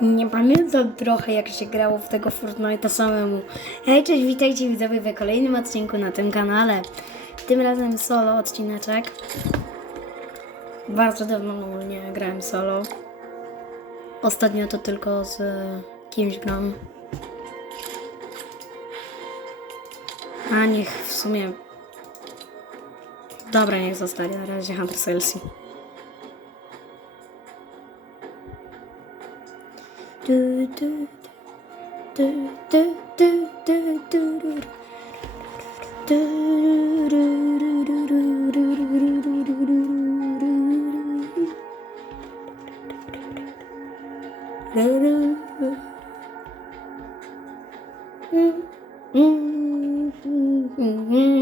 Nie pamiętam trochę, jak się grało w tego Fortnite'a samemu. Hej, cześć, witajcie widzowie w kolejnym odcinku na tym kanale. Tym razem solo odcineczek. Bardzo dawno nie grałem solo. Ostatnio to tylko z kimś gram. A niech w sumie... Dobra, niech zostanie na razie Hunter Celsi. Du, du, du, du, du, du, du, du, du,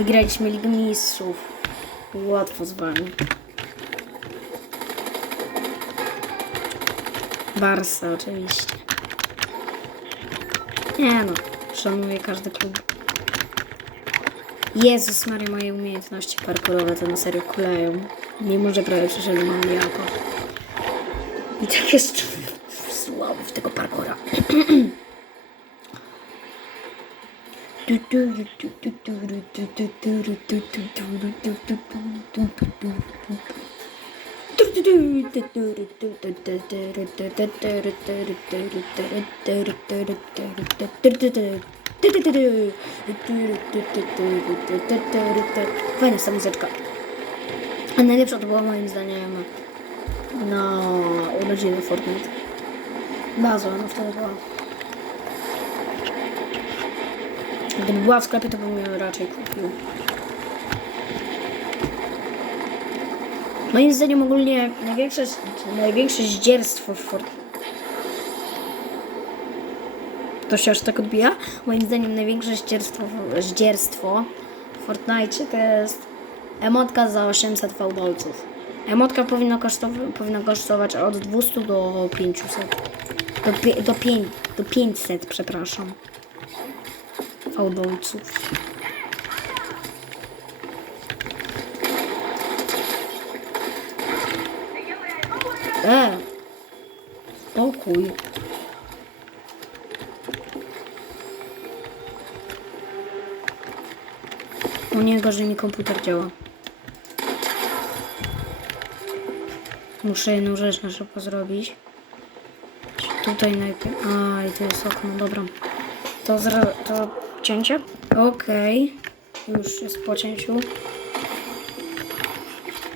Wygraliśmy Ligę Mistrzów. Łatwo z wami. Barsa oczywiście. Nie no, szanuję każdy klub. Jezus Maria, moje umiejętności parkurowe to na serio kuleją. Mimo, że prawie przeszedłem mam jako. I tak jest słabo w tego parkura. Fajna jest ta muzyczka. A najlepsza to była moim zdaniem na urodziny Fortnite. Bardzo ona wtedy była. Gdyby była w sklepie, to bym ją raczej kupił. Moim zdaniem ogólnie największe, największe zdzierstwo w Fortnite. To się aż tak odbija? Moim zdaniem największe zdzierstwo, zdzierstwo w Fortnite to jest emotka za 800 fałdolców. Emotka powinna powinna kosztować od 200 do 500. Do, do, do 500, przepraszam fałdolców. E! Spokój. U niego, że mi komputer działa. Muszę jedną rzecz na szybko zrobić. Tutaj najpierw... A, i to jest okno, dobra. To, zra... to cięcie? Okej. Już jest po cięciu.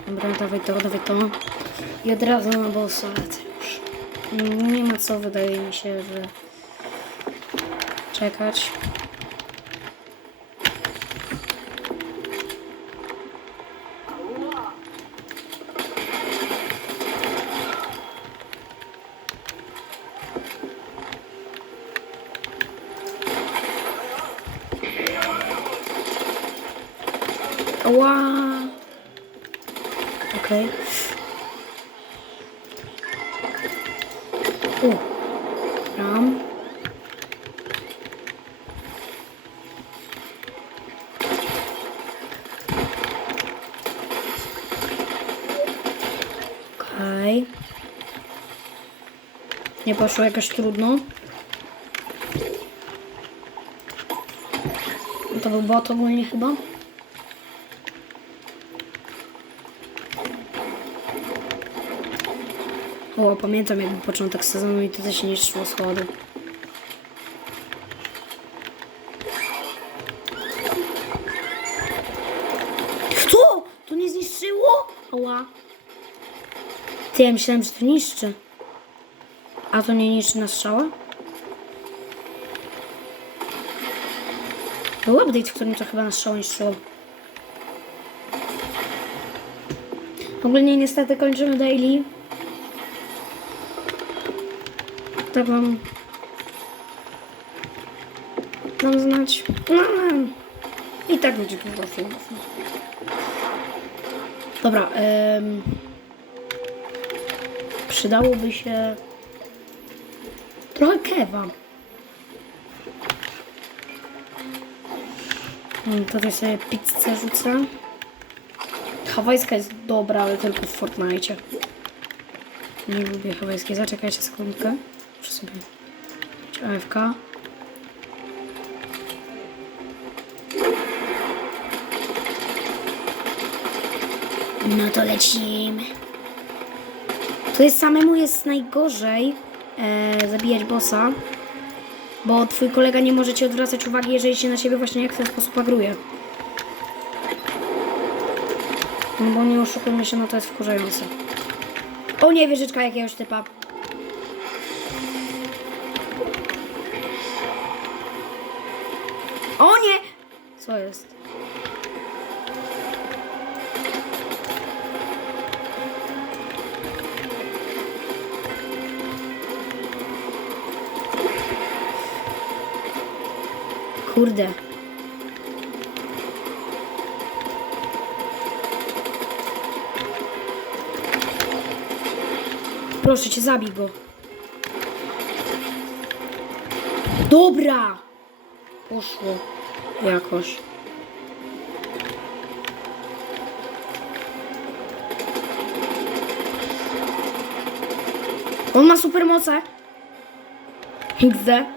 Dobra, dawaj to, dawaj to. I od razu na bossa już. Nie ma co, wydaje mi się, że czekać. Ła! Okej. U. Ram. Okej. Nie poszło jakoś trudno. To był bot ogólnie chyba. O, pamiętam jak był początek sezonu i to też nie szło schody. Co? To nie zniszczyło? Ała. Ty, ja myślałem, że to niszczy. A to nie niszczy na strzała? Był update, w którym to chyba na strzała niszczyło. Ogólnie niestety kończymy daily. Tak wam dam znać. No, I tak będzie dużo filmów. Dobra. em, przydałoby się trochę kewa. Mm, Tutaj sobie pizzę rzucę. Hawajska jest dobra, ale tylko w Fortnite. Nie lubię hawajskiej. Zaczekajcie sekundkę. Muszę sobie... AFK. No to lecimy. To jest samemu jest najgorzej e, zabijać bossa, bo twój kolega nie może ci odwracać uwagi, jeżeli się na ciebie właśnie jak w ten sposób agruje. No bo nie oszukujmy się, no to jest wkurzające. O nie, wieżyczka jakiegoś typa. O nie! Co jest? Kurde. Proszę cię, zabij go. Dobra! Poszło. Jakoś. On ma supermoce. XD.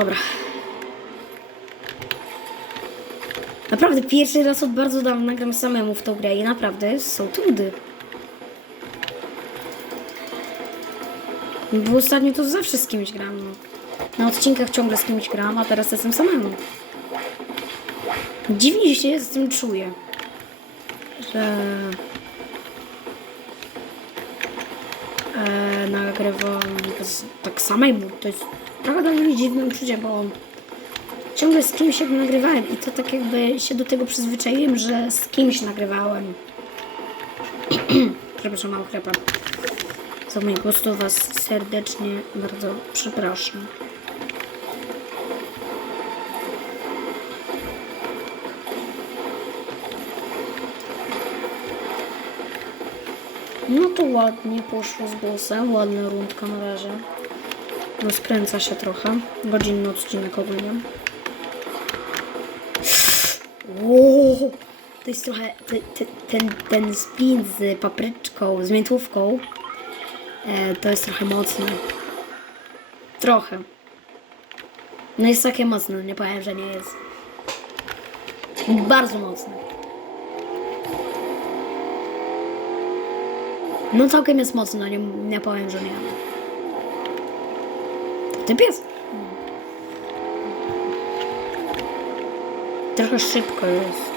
Dobra. Naprawdę, pierwszy raz od bardzo dawna gram samemu w tą grę i naprawdę są trudy. Bo ostatnio to zawsze z kimś gram. No. Na odcinkach ciągle z kimś gram, a teraz jestem samemu. Dziwnie się z tym czuję. Że... E, nagrywam tak samemu. To jest trochę dla mnie dziwne uczucie, bo ciągle z kimś jakby nagrywałem i to tak jakby się do tego przyzwyczaiłem, że z kimś nagrywałem. Przepraszam, mam krepa. Za mój głos to Was serdecznie bardzo przepraszam. No to ładnie poszło z głosem, ładna rundka na razie. Rozkręca się trochę. Godzinny odcinek ogólnie. Wow, to jest trochę te, te, ten, ten sprint z papryczką, z miętówką. E, to jest trochę mocne. Trochę. No jest takie mocne, nie powiem, że nie jest. Bardzo mocne. No całkiem jest mocno, nie, nie powiem, że nie. Typ jest. Trochę szybko jest.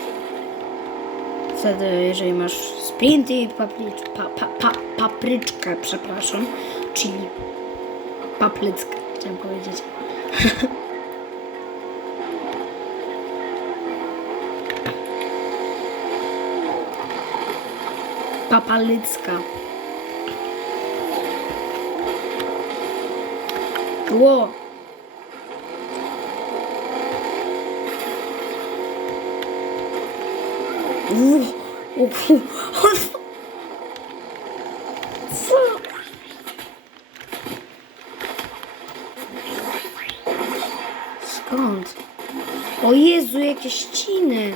Wtedy, jeżeli masz sprint i paprycz, pa, pa, pa, papryczkę, przepraszam, czyli papryckę, chciałem powiedzieć. Papalycka. Ło! Skąd? O Jezu, jakie ściny!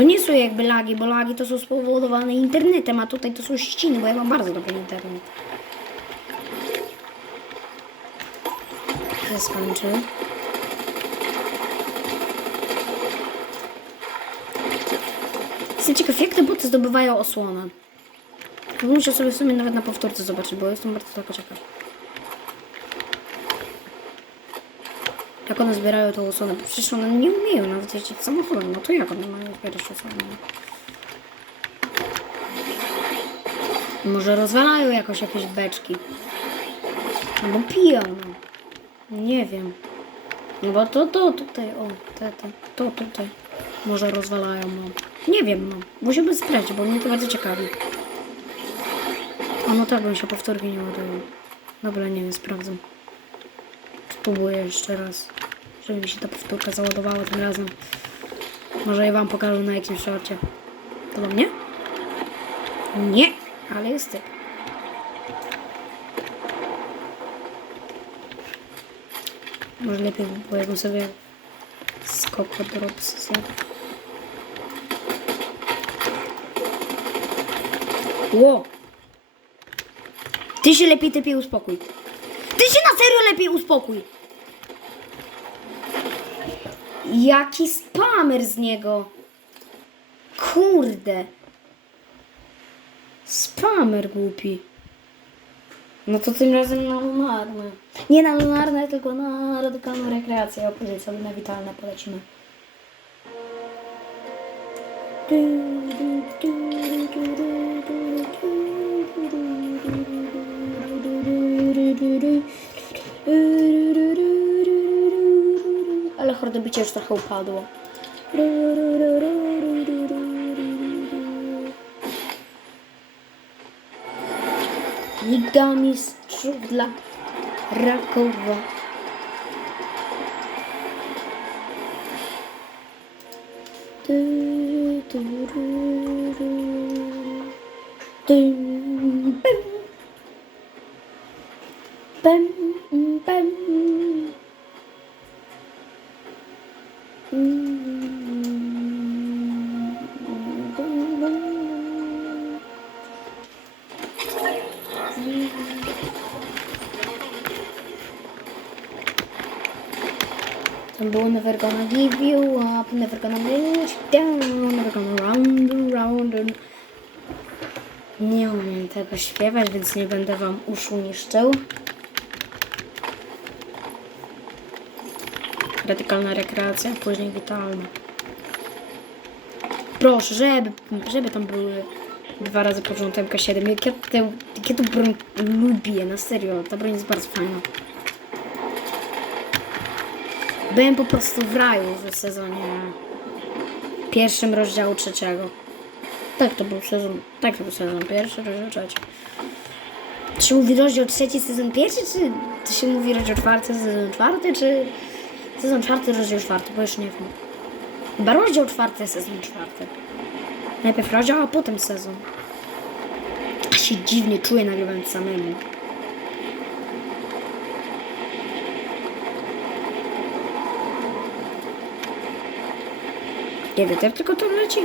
To nie są jakby lagi, bo lagi to są spowodowane internetem, a tutaj to są ściny, bo ja mam bardzo dobry internet. Ja skończę. Jestem ciekaw, jak te boty zdobywają osłonę. Muszę sobie w sumie nawet na powtórce zobaczyć, bo jestem bardzo tylko ciekaw. Jak one zbierają tą osłonę? Bo przecież one nie umieją nawet jeździć samochodem. No to jak one mają zbierać osłonę? Może rozwalają jakoś jakieś beczki. Albo piją, no. Nie wiem. No bo to, to tutaj, o, te, te, to tutaj. Może rozwalają, no. Nie wiem, no. Musimy sprawdzić, bo mnie to bardzo ciekawi. A no tak, bym się powtórki nie ładował. Dobra, nie wiem, sprawdzę. Spróbuję jeszcze raz, żeby mi się ta powtórka załadowała tym razem. Może ja wam pokażę na jakimś szorcie. To do mnie? Nie, ale jest typ. Może lepiej było, jakbym sobie skok drops zjadł. Ło! Ty się lepiej lepiej uspokój. Ty się na serio lepiej uspokój. Jaki spamer z niego. Kurde. Spamer głupi. No to tym razem na lunarne. Nie na lunarne, tylko na radykalną rekreację. Ja później na witalne polecimy. Ale hordobicie już trochę upadło. Liga Mistrzów dla Rakowa. Więc nie będę wam uszu niszczył. Radykalna rekreacja, później witalna. Proszę, żeby, żeby tam były dwa razy poziom MK7. Jak ja, tę, jak ja broń lubię, na serio, ta broń jest bardzo fajna. Byłem po prostu w raju w sezonie pierwszym rozdziału trzeciego. Tak to był sezon, tak to był sezon pierwszy, rozdział trzeci. Czy mówi rozdział trzeci, sezon pierwszy, czy to się mówi rozdział czwarty, sezon czwarty, czy sezon czwarty, rozdział czwarty, bo już nie wiem. Chyba rozdział czwarty, sezon czwarty. Najpierw rozdział, a potem sezon. A się dziwnie czuję nagrywając samemu. Kiedy te tylko to leci?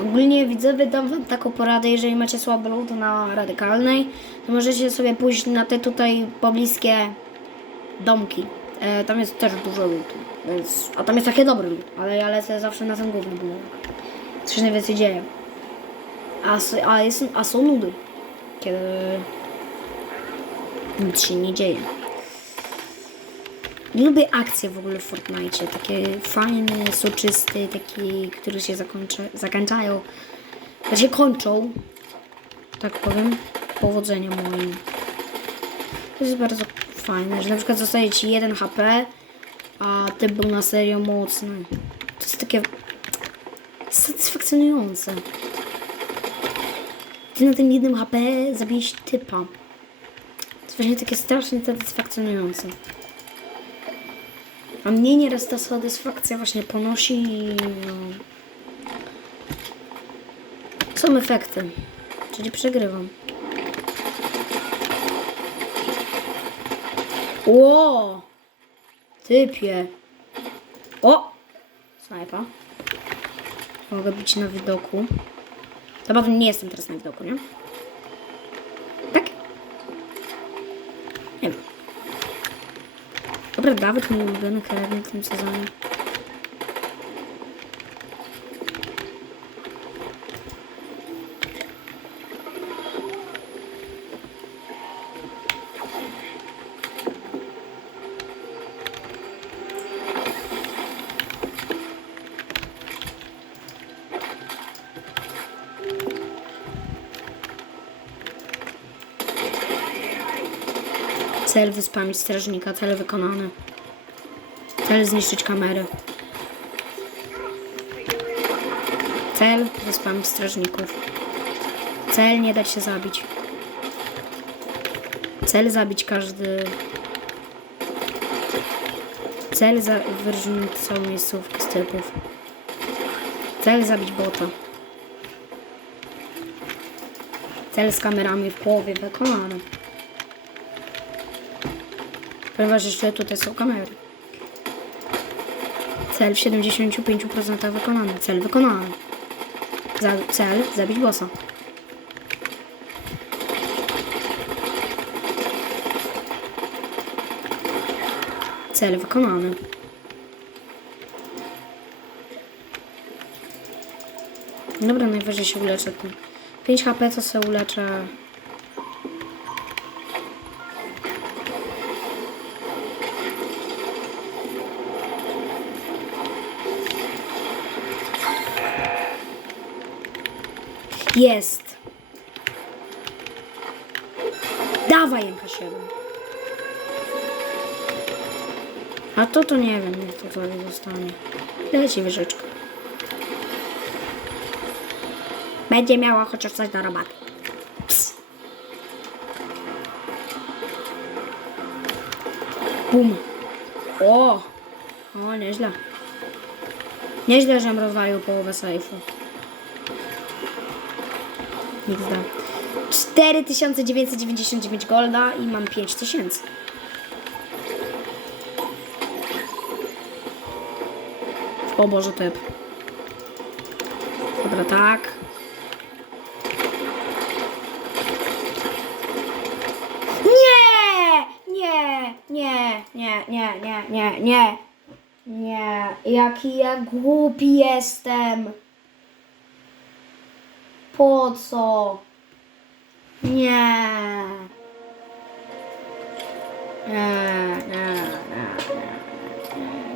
Ogólnie widzowie dam wam taką poradę, jeżeli macie słaby lód na radykalnej, to możecie sobie pójść na te tutaj pobliskie domki. E, tam jest też dużo ludu, więc... A tam jest takie dobry lód, ale ja lecę zawsze na ten główny budynek. Co się najwięcej dzieje. A, a, jest, a są nudy, kiedy nic się nie dzieje. Lubię akcje w ogóle w Fortnite. Takie fajne, soczyste, takie, które się zakończają. Że się kończą. Tak powiem. Powodzenia moim. To jest bardzo fajne, że na przykład zostaje ci 1 HP, a ty był na serio mocny. To jest takie satysfakcjonujące. Ty na tym jednym HP zabijesz typa. To jest właśnie takie strasznie satysfakcjonujące. A mnie nieraz ta satysfakcja właśnie ponosi i no... Są efekty. Czyli przegrywam. Ło! Typie. O! Snajpa. Mogę być na widoku. Zabawnie nie jestem teraz na widoku, nie? Dobra, Dawid, mój ulubiony karabin w tym sezonie. Cel wyspamić strażnika, cel wykonany. Cel zniszczyć kamerę. Cel wyspamić strażników. Cel nie dać się zabić. Cel zabić każdy... Cel za... wyrżnąć całą miejscówkę z typów. Cel zabić bota. Cel z kamerami w połowie wykonany. Ponieważ jeszcze tutaj są kamery. Cel w 75% wykonany. Cel wykonany. Za, cel zabić bossa. Cel wykonany. Dobra, najwyżej się uleczę tym. 5 HP to sobie uleczę. Jest. Dawaj MK7. A to to nie wiem, jak to sobie zostanie. Leci wyżyczka. Będzie miała chociaż coś do roboty. Ps. Bum. O! O, nieźle. Nieźle, żem rozwalił połowę sejfu. XD. 4999 golda i mam 5000. O Boże, typ. Dobra, tak. Nie! Nie, nie, nie, nie, nie, nie, nie. Nie, jaki ja głupi jestem. Po co? Nie. Nie, nie,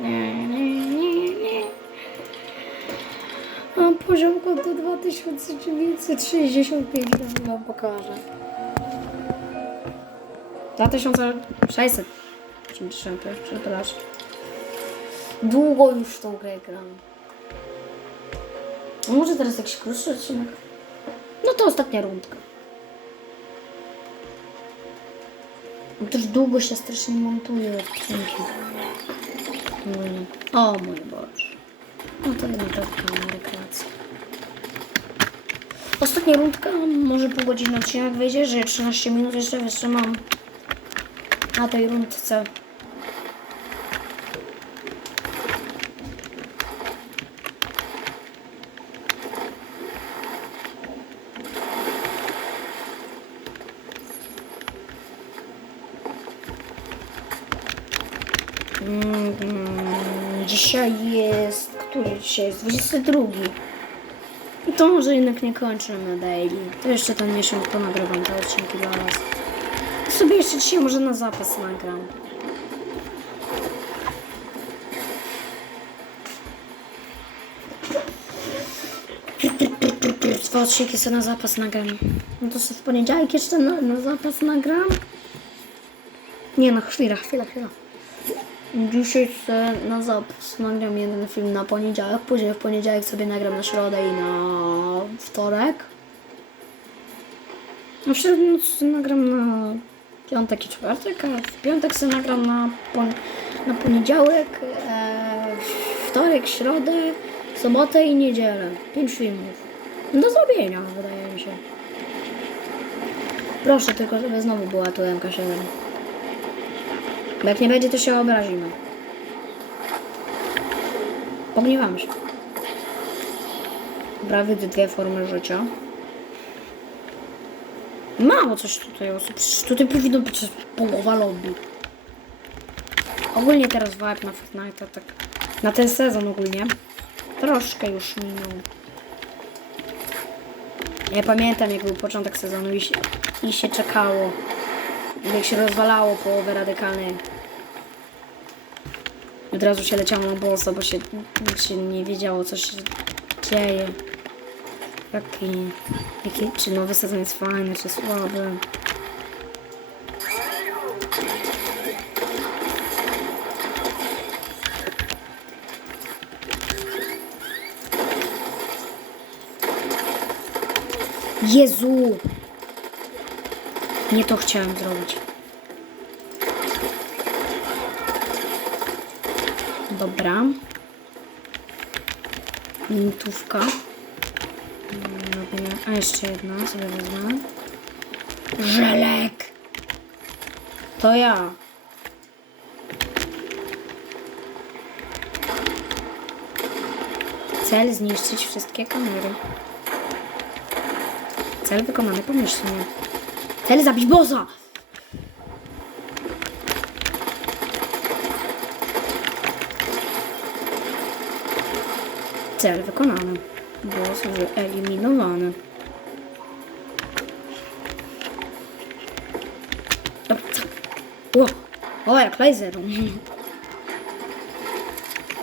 nie, nie, nie, nie. Mam poziom konto 2965, to wam pokażę. 2680, przepraszam. Długo już tą grę gram. Może teraz jakiś krótszy odcinek? No to ostatnia rundka. No Też długo się strasznie montuje odcinki. O mój Boże. No to jedna taka rekreacja. Ostatnia rundka, może pół godziny odcinek wyjdzie, że 13 minut jeszcze wytrzymam na tej rundce. Dzisiaj jest. Który dzisiaj jest? 22. I to może jednak nie kończymy daily. To jeszcze ten miesiąc ponagrywam te odcinki dla Was. Sobie jeszcze dzisiaj może na zapas nagram. Dwa odcinki sobie na zapas nagram. No to sobie w poniedziałek jeszcze na, na zapas nagram. Nie no, chwila, chwila, chwila. Dzisiaj sobie na zapas nagram jeden film na poniedziałek, później w poniedziałek sobie nagram na środę i na wtorek. Na środę no, sobie nagram na piątek i czwartek, a w piątek sobie nagram na, pon- na poniedziałek, e, wtorek, środę, sobotę i niedzielę. Pięć filmów. Do zrobienia, wydaje mi się. Proszę tylko, żeby znowu była tu MK7. Bo jak nie będzie, to się obrazimy. Pogniewamy się. Prawie dwie formy życia. Mało coś tutaj osób. Tutaj powinno być połowa lobby. Ogólnie teraz vibe na Fortnite, tak na ten sezon ogólnie. Troszkę już minął. Ja pamiętam jak był początek sezonu i się, i się czekało. Jak się rozwalało połowę radykalnej. Od razu się leciało na bossa, bo się, się nie wiedziało co się dzieje. Jaki, jaki, czy nowy sezon jest fajny, czy słaby. Jezu! Nie to chciałem zrobić. Dobra. Mintówka. Robię... A jeszcze jedna sobie wezmę. Żelek! To ja. Cel zniszczyć wszystkie kamery. Cel wykonany pomyślnie. Cel zabić bossa! Cel wykonany. Boss wyeliminowany. Dobra. O, jak laser.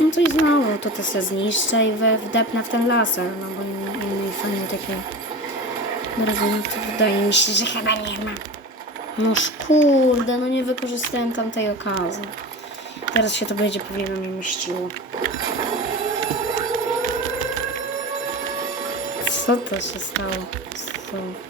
No coś znowu, to to se zniszczę i we, wdepnę w ten laser, no bo innej, fajnej takiej drogi, to wydaje mi się, że chyba nie ma. Noż kurde, no nie wykorzystałem tamtej okazji. Teraz się to będzie pewnie na mnie mieściło. Co to się stało? Co?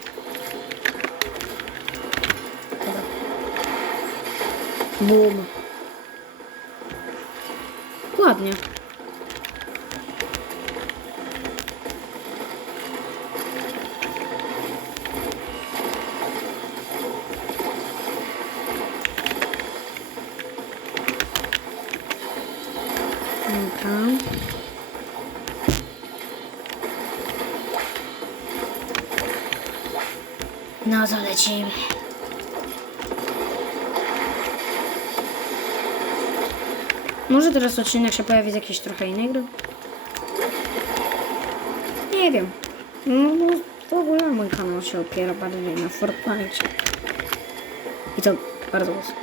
No to lecimy. Może teraz odcinek się pojawi z jakiejś trochę innej gry? Nie wiem. No bo w ogóle mój kanał się opiera bardziej na Fortnite. I to bardzo mocno.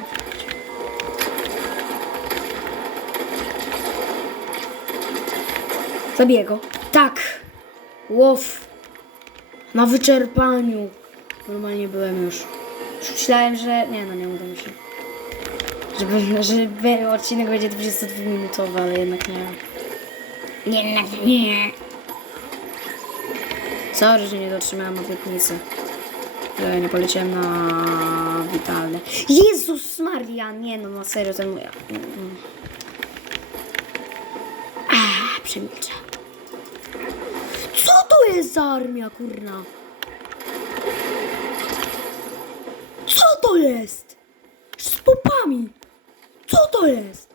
Zabiję go. Tak! Łow! Na wyczerpaniu. Normalnie byłem już. Już myślałem, że... Nie no, nie uda mi się. Żeby, żeby odcinek będzie 22 minutowy, ale jednak nie. Jednak nie. Sorry, że nie dotrzymałem obietnicy. Że nie poleciałem na witalne. Jezus Maria! Nie no, no serio, ten mój... Mm. A, przemilczę. Co to jest za armia, kurna? Co to jest? Z popami! Co to jest?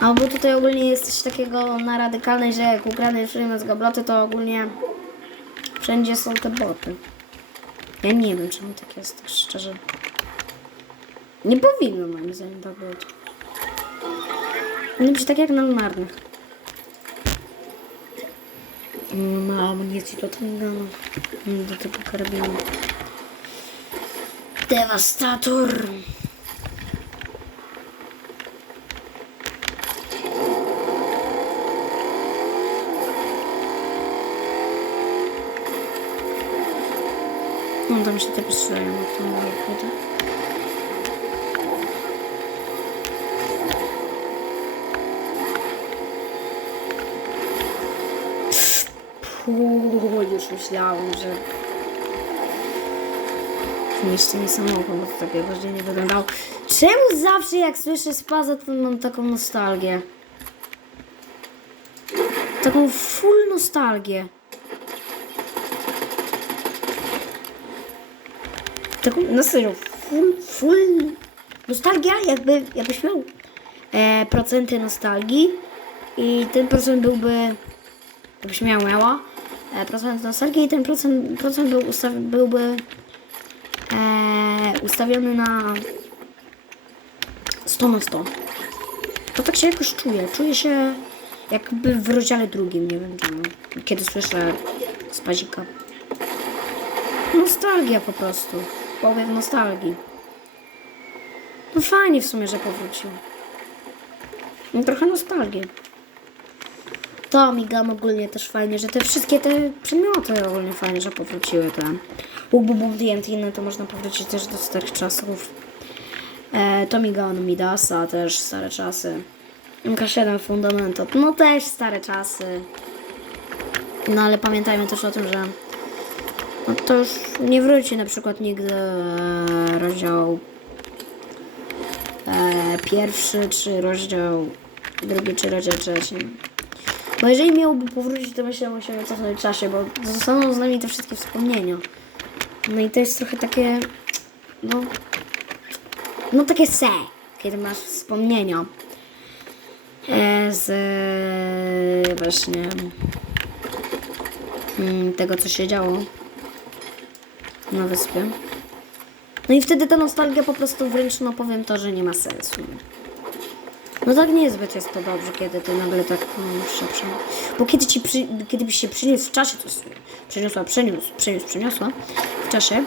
Albo tutaj ogólnie jest coś takiego na radykalnej, że jak ukradniesz firmę z gabloty, to ogólnie wszędzie są te boty. Ja nie wiem, czemu tak jest, tak szczerze. Nie powinno moim zdaniem tak być. Powinno być tak jak na marnych. Ma amunicji do tego, do tego karabinu. Devastator. No tam się te strzelają, jak to mówię, już myślałam, że zniszczenie samochód, bo to takie bardziej nie wyglądało. Czemu zawsze jak słyszę spaza, to mam taką nostalgię? Taką full nostalgię. Taką, no serio, full, full nostalgia, jakby, jakbyś miał e, procenty nostalgii i ten procent byłby, jakbyś miał miała, e, procent nostalgii i ten procent, procent był ustaw, byłby e, ustawiony na 100 na 100. To tak się jakoś czuję. Czuję się jakby w rozdziale drugim, nie wiem czemu. Kiedy słyszę spazika. Nostalgia po prostu. Powiew nostalgii. No fajnie w sumie, że powrócił. No trochę nostalgii. To Migam ogólnie też fajnie, że te wszystkie te przedmioty ogólnie fajnie, że powróciły te. Ububum TNT, no to można powrócić też do starych czasów. E, Tomigan Midasa też stare czasy. MK7 Fundamental, no też stare czasy. No ale pamiętajmy też o tym, że no to już nie wróci na przykład nigdy e, rozdział e, pierwszy czy rozdział drugi czy rozdział trzeci. Bo jeżeli miałby powrócić, to myślę, że musimy cofnąć czasie, bo zostaną z nami te wszystkie wspomnienia. No i to jest trochę takie, no, no takie se, kiedy masz wspomnienia e, z e, właśnie mm, tego, co się działo na wyspie. No i wtedy ta nostalgia po prostu wręcz, no powiem to, że nie ma sensu. No tak niezbyt jest to dobrze, kiedy ty nagle tak no, się prze... Bo kiedy ci przy... kiedy byś się przyniósł w czasie, to przeniosła, przeniósł, przeniósł, przeniosła w czasie, e,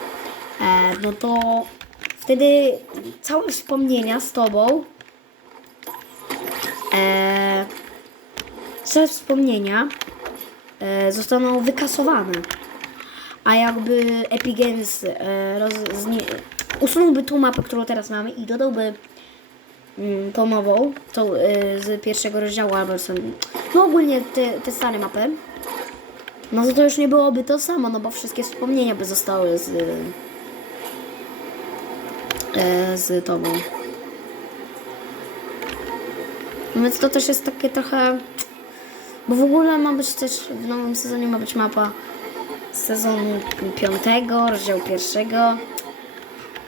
no to wtedy całe wspomnienia z tobą e, całe wspomnienia e, zostaną wykasowane. A jakby Epic Games e, usunąłby tą mapę, którą teraz mamy i dodałby mm, tą nową, tą e, z pierwszego rozdziału, albo z, no ogólnie te, te stare mapy, no to, to już nie byłoby to samo, no bo wszystkie wspomnienia by zostały z, e, z tobą. No Więc to też jest takie trochę, bo w ogóle ma być też, w nowym sezonie ma być mapa sezonu piątego, rozdziału pierwszego.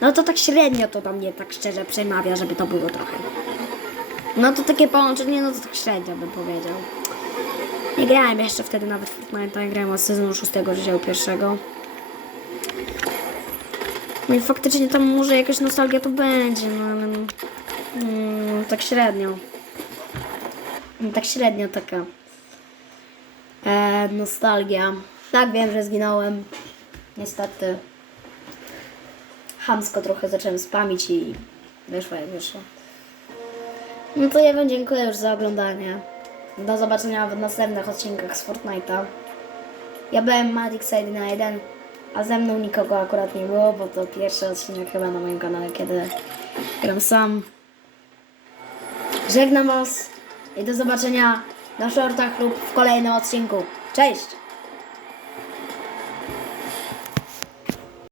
No to tak średnio to do mnie tak szczerze przemawia, żeby to było trochę. No to takie połączenie, no to tak średnio bym powiedział. Nie grałem jeszcze wtedy nawet Fortnite'a, grałem od sezonu szóstego, rozdziału pierwszego. No i faktycznie tam może jakaś nostalgia to będzie, no ale no, mm, tak średnio. Mm, Tak średnio taka e, nostalgia. Tak, wiem, że zginąłem. Niestety. Hamsko trochę zacząłem spamić i wyszło jak wyszło. No to ja wam dziękuję już za oglądanie. Do zobaczenia w następnych odcinkach z Fortnite'a. Ja byłem Madix 1 a ze mną nikogo akurat nie było, bo to pierwszy odcinek chyba na moim kanale, kiedy gram sam. Żegnam was i do zobaczenia na shortach lub w kolejnym odcinku. Cześć!